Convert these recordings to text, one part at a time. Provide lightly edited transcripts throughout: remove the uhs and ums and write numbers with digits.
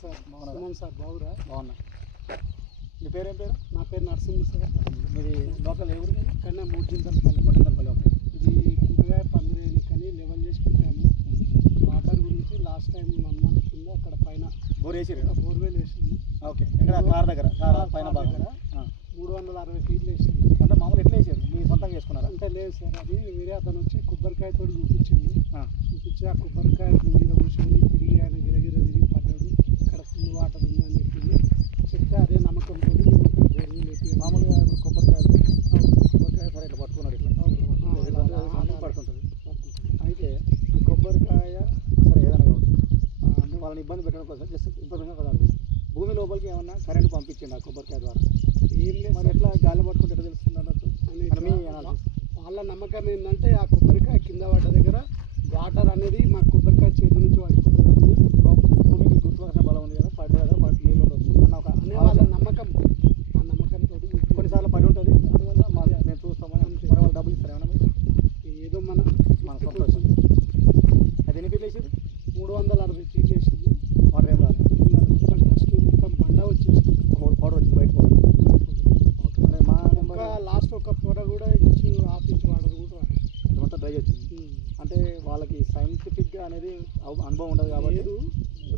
Sir బాగున్నాను sir. బాగున్నా. మీ పేరేం పేరు? నా పేరు నరసింహ సార్. మీది లోకల్ ఏ ఊరు? కన్నా మూడింతలపల్లి. ఓకే. ఇది కుంకుడుకాయ పందిరేని కానీ లెవెల్ చేసి పెట్టాము. వాటర్ గురించి లాస్ట్ టైం 1 month కింద అక్కడ పైన బోర్ వేసిరు? బోర్వెల్ వేసింది. ఓకే. ఎక్కడ కార్ దగ్గర? కార్ పైన దగ్గర 360 ఫీట్లు వేసింది. అంటే మామూలు ఎట్లా వేసారు? మీ సొంతంగా చేసుకున్నారా? అంటే లేదు సార్, అది వేరే అతను వచ్చి కొబ్బరికాయతో చూపించింది. చూపించి ఆ కొబ్బరికాయ మీద కూర్చొని తిరిగి ఆయన గిరగిర తిరిగి పడ్డాడు. ఇక్కడ ఫుల్ వాటర్ ఉందని చెప్పింది. చెప్తే అదే నమ్మకంతో మేము అక్కడ బోర్వెల్ వేసి మామూలుగా కొబ్బరికాయ సరే ఇట్లా పట్టుకున్నారు, ఇట్లా పడుతుంటుంది. అయితే ఈ కొబ్బరికాయ సరే ఏదైనా కావచ్చు, వాళ్ళని ఇబ్బంది పెట్టడం కోసం జస్ట్ ఇన్ఫర్మేషన్ కదా. భూమి లోపలికి ఏమన్నా కరెంట్ పంపించింది ఆ కొబ్బరికాయ ద్వారా? ఏం లేదు. మరి ఎట్లా గాలి పట్టుకుంటే ఎట్లా తెలుస్తుంది అన్నట్టు వాళ్ళ నమ్మకం ఏంటంటే ఆ కొబ్బరికాయ కింద పడ్డ దగ్గర వాటర్ అనేది మా కొబ్బరికాయ చేతి నుంచి పడిపోతుంది. భూమికి గురుత్వాకర్షణ బలం ఉంది కదా, పడ్డ దగ్గర నీళ్ళు ఉండొచ్చు అన్న వాళ్ళ నమ్మకం. ఆ నమ్మకంతో కొన్నిసార్లు పడి ఉంటుంది. అందువల్ల మేము చూస్తామని మరి వాళ్ళు డబ్బులు ఇస్తారు ఏమన్నా? ఏదో మన సంతోషం. అది ఎన్ని ఫీట్లు వేసింది? 360 ఫీట్లు వేసింది. వాటర్ ఏం రాదు, డస్ట్ మొత్తం బండ వచ్చేసి పౌడర్ వచ్చింది, బయట పౌడర్. ఓకే. మా నెంబర్ లాస్ట్ ఒక పొర కూడా ఇంచు ½ ఇంచు వాటర్ కూడా రాదు, మొత్తం డ్రై వచ్చింది. అంటే వాళ్ళకి సైంటిఫిక్గా అనేది అనుభవం ఉండదు కాబట్టి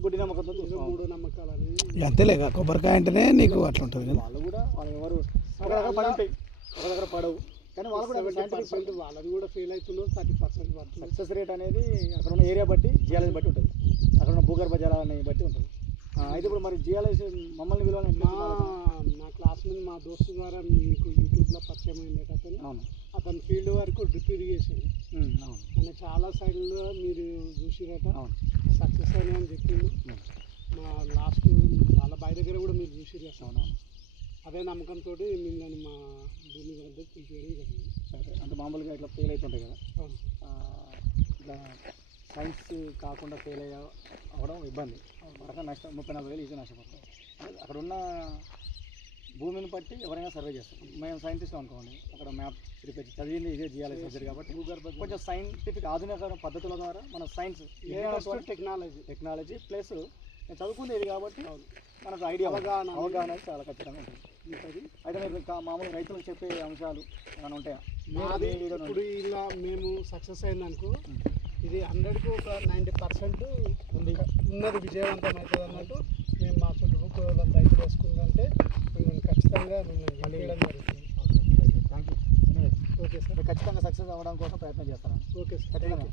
గుడ్డి నమ్మకంతో మూఢ నమ్మకాలు అనేది అంతేలేక కొబ్బరికాయ అంటేనే నీకు అట్లా ఉంటుంది. వాళ్ళు కూడా వాళ్ళు ఎవరు ఒక దగ్గర పడి ఉంటాయి, ఒక దగ్గర పడవు. కానీ వాళ్ళు కూడా 70% వాళ్ళది కూడా ఫెయిల్ అవుతున్నారు. 30% పడుతుంది. సక్సెస్ రేట్ అనేది అక్కడ ఉన్న ఏరియా బట్టి, జియాలజీ బట్టి ఉంటుంది, అక్కడ ఉన్న భూగర్భ జలాలని బట్టి ఉంటుంది. అయితే ఇప్పుడు మరి జియాలజీ మమ్మల్ని విలువని నా క్లాస్మేట్ మా దోస్తు ద్వారా మీకు యూట్యూబ్లో పరిచయం అయింది అతను. అవును. అతను ఫీల్డ్ వరకు డ్రిప్ ఇరిగేషన్ అవును. ఆయన చాలా సైడ్లో మీరు చూసిరట, అవును, సక్సెస్ అయినా అని చెప్పిండు. మా లాస్ట్ వాళ్ళ బాయ్ దగ్గర కూడా మీరు చూసిరు. అవును. అదే నమ్మకంతో మిమ్మల్ని మా భూమి వద్ద తీసేయడం జరిగింది. సరే. అంటే మామూలుగా ఇట్లా ఫెయిల్ అవుతుంటాయి కదా, అవును. ఇట్లా సైన్స్ కాకుండా ఫెయిల్ అవ్వడం ఇబ్బంది. రకంగా నష్టం 30-40 వేలు ఈజీ నష్టపోతాం. అక్కడ ఉన్న భూమిని బట్టి ఎవరైనా సర్వే చేస్తాం. మేము సైంటిస్ట్ అనుకోండి, అక్కడ మ్యాప్ ప్రిపేర్ చదివింది ఇదే జియాలజీ సబ్జెక్ట్ కాబట్టి కొంచెం సైంటిఫిక్ ఆధునిక పద్ధతుల ద్వారా మన సైన్స్ టెక్నాలజీ ప్లస్ నేను చదువుకునేది కాబట్టి మనకు ఐడియా అవగాహన చాలా ఖచ్చితంగా ఉంటుంది. అయితే మీరు మామూలు రైతులకు చెప్పే అంశాలు ఏమైనా ఉంటాయా? ఇప్పుడు ఇలా మేము సక్సెస్ అయిందనుకో, ఇది 100కు ఒక 90% ఉన్నది విజయవంతం అవుతుంది అన్నట్టు మేము మా చుట్టుపక్కల రైతులు వేసుకుందంటే మిమ్మల్ని ఖచ్చితంగా మిమ్మల్ని చేయడం జరుగుతుంది. Thank you. Okay sir. ఖచ్చితంగా సక్సెస్ అవ్వడం కోసం ప్రయత్నం చేస్తాను. Okay sir. ఖచ్చితంగా.